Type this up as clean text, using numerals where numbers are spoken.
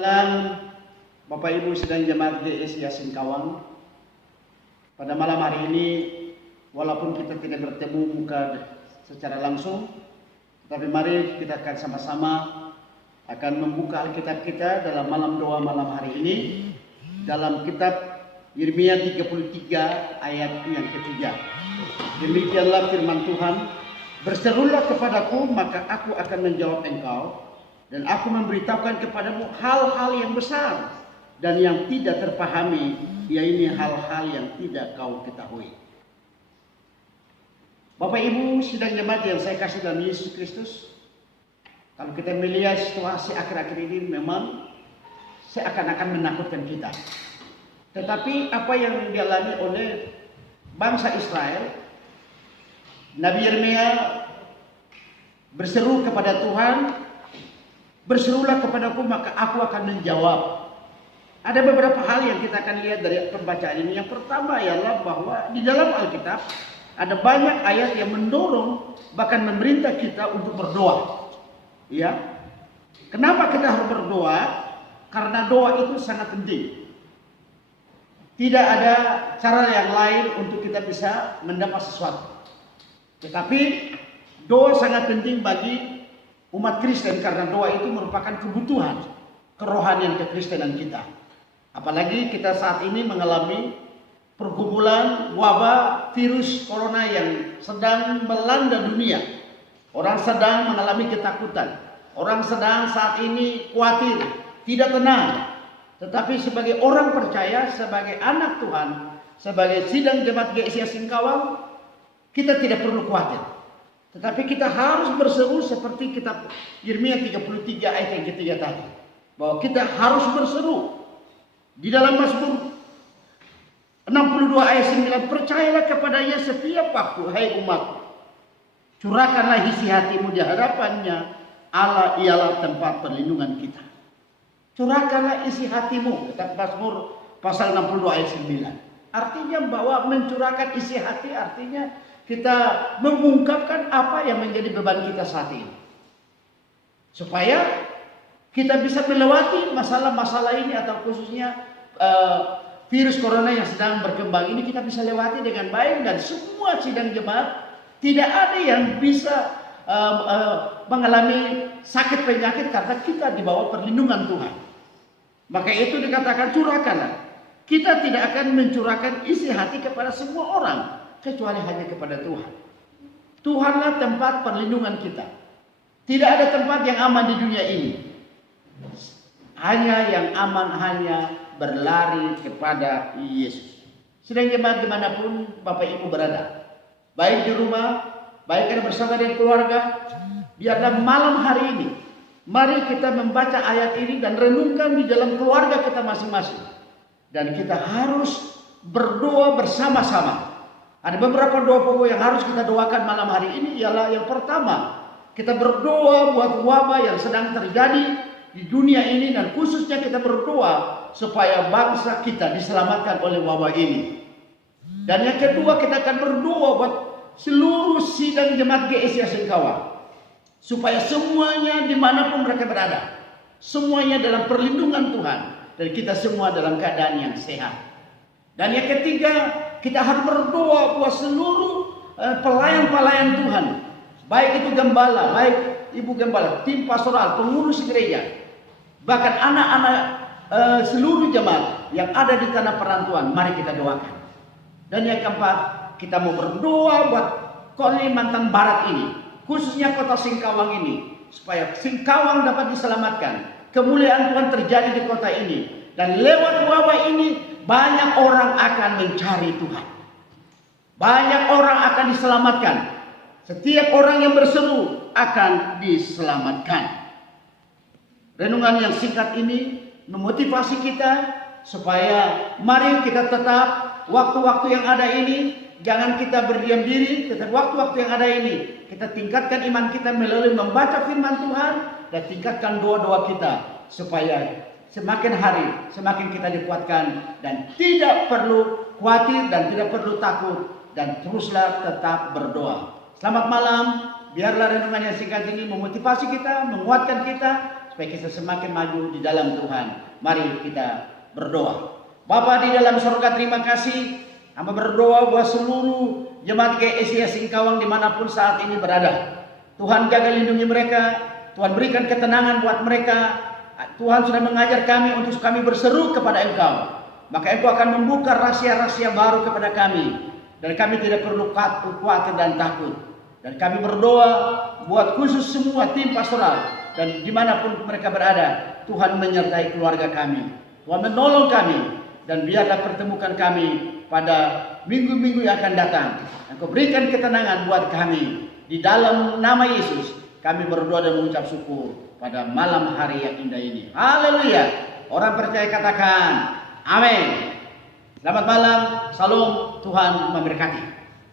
Malam Bapak Ibu sedang jemaat GSI Singkawang. Pada malam hari ini, walaupun kita tidak bertemu muka secara langsung, tapi mari kita akan sama-sama akan membuka Alkitab kita dalam malam doa malam hari ini dalam kitab Yeremia 33 ayat yang ketiga. Demikianlah firman Tuhan, berserulah kepadaku maka aku akan menjawab engkau, dan aku memberitahukan kepadamu hal-hal yang besar dan yang tidak terpahami, yaitu hal-hal yang tidak kau ketahui. Bapak Ibu sidang jemaat yang saya kasih dalam Yesus Kristus, kalau kita melihat situasi akhir-akhir ini memang seakan-akan menakutkan kita. Tetapi apa yang dialami oleh bangsa Israel, Nabi Yeremia berseru kepada Tuhan, berserulah kepadaku maka aku akan menjawab. Ada beberapa hal yang kita akan lihat dari pembacaan ini. Yang pertama ialah bahwa di dalam Alkitab ada banyak ayat yang mendorong bahkan memerintah kita untuk berdoa. Ya. Kenapa kita harus berdoa? Karena doa itu sangat penting. Tidak ada cara yang lain untuk kita bisa mendapat sesuatu. Tetapi doa sangat penting bagi umat Kristen karena doa itu merupakan kebutuhan kerohanian kekristenan kita. Apalagi kita saat ini mengalami pergumulan wabah virus corona yang sedang melanda dunia. Orang sedang mengalami ketakutan. Orang sedang saat ini khawatir, tidak tenang. Tetapi sebagai orang percaya, sebagai anak Tuhan, sebagai sidang jemaat GSI Singkawang, kita tidak perlu khawatir. Tetapi kita harus berseru seperti kitab Yeremia 33 ayat yang ketiga tadi. Bahwa kita harus berseru. Di dalam Mazmur 62 ayat 9, percayalah kepadanya setiap waktu, hai umatku. Curahkanlah isi hatimu di hadapannya, Allah ialah tempat perlindungan kita. Curahkanlah isi hatimu, kitab Mazmur pasal 62 ayat 9. Artinya bahwa mencurahkan isi hati artinya kita mengungkapkan apa yang menjadi beban kita saat ini. Supaya kita bisa melewati masalah-masalah ini atau khususnya virus corona yang sedang berkembang ini kita bisa lewati dengan baik, dan semua sidang jemaat tidak ada yang bisa mengalami sakit penyakit karena kita di bawah perlindungan Tuhan. Maka itu dikatakan curahkanlah. Kita tidak akan mencurahkan isi hati kepada semua orang kecuali hanya kepada Tuhan. Tuhanlah tempat perlindungan kita. Tidak ada tempat yang aman di dunia ini. Hanya yang aman hanya berlari kepada Yesus. Sedang jemaat dimanapun Bapak Ibu berada, baik di rumah, baik ada bersama dengan keluarga, biarlah malam hari ini mari kita membaca ayat ini dan renungkan di dalam keluarga kita masing-masing. Dan kita harus berdoa bersama-sama. Ada beberapa doa pokok yang harus kita doakan malam hari ini. Ialah yang pertama, kita berdoa buat wabah yang sedang terjadi di dunia ini, dan khususnya kita berdoa supaya bangsa kita diselamatkan oleh wabah ini. Dan yang kedua, kita akan berdoa buat seluruh sidang jemaat GSI Singkawang, supaya semuanya dimanapun mereka berada, semuanya dalam perlindungan Tuhan, dan kita semua dalam keadaan yang sehat. Dan yang ketiga, kita harus berdoa buat seluruh pelayan-pelayan Tuhan, baik itu gembala, baik ibu gembala, tim pastoral, pengurus gereja, bahkan anak-anak seluruh jemaat yang ada di tanah perantauan. Mari kita doakan. Dan yang keempat, kita mau berdoa buat Kalimantan Barat ini, khususnya kota Singkawang ini, supaya Singkawang dapat diselamatkan, kemuliaan Tuhan terjadi di kota ini, dan lewat wabah ini banyak orang akan mencari Tuhan, banyak orang akan diselamatkan. Setiap orang yang berseru akan diselamatkan. Renungan yang singkat ini memotivasi kita supaya mari kita tetap waktu-waktu yang ada ini, jangan kita berdiam diri. Tetap waktu-waktu yang ada ini kita tingkatkan iman kita melalui membaca firman Tuhan, dan tingkatkan doa-doa kita supaya semakin hari semakin kita dikuatkan, dan tidak perlu khawatir dan tidak perlu takut, dan teruslah tetap berdoa. Selamat malam. Biarlah renungan yang singkat ini memotivasi kita, menguatkan kita, supaya kita semakin maju di dalam Tuhan. Mari kita berdoa. Bapa di dalam surga, terima kasih. Hamba berdoa buat seluruh jemaat GSI Singkawang dimanapun saat ini berada. Tuhan jaga lindungi mereka. Tuhan berikan ketenangan buat mereka. Tuhan sudah mengajar kami untuk kami berseru kepada Engkau. Maka Engkau akan membuka rahasia-rahasia baru kepada kami. Dan kami tidak perlu khawatir dan takut. Dan kami berdoa buat khusus semua tim pastoral. Dan dimanapun mereka berada, Tuhan menyertai keluarga kami. Tuhan menolong kami. Dan biarlah pertemukan kami pada minggu-minggu yang akan datang. Engkau berikan ketenangan buat kami. Di dalam nama Yesus, kami berdoa dan mengucap syukur pada malam hari yang indah ini. Haleluya. Orang percaya katakan, amin. Selamat malam, salam, Tuhan memberkati.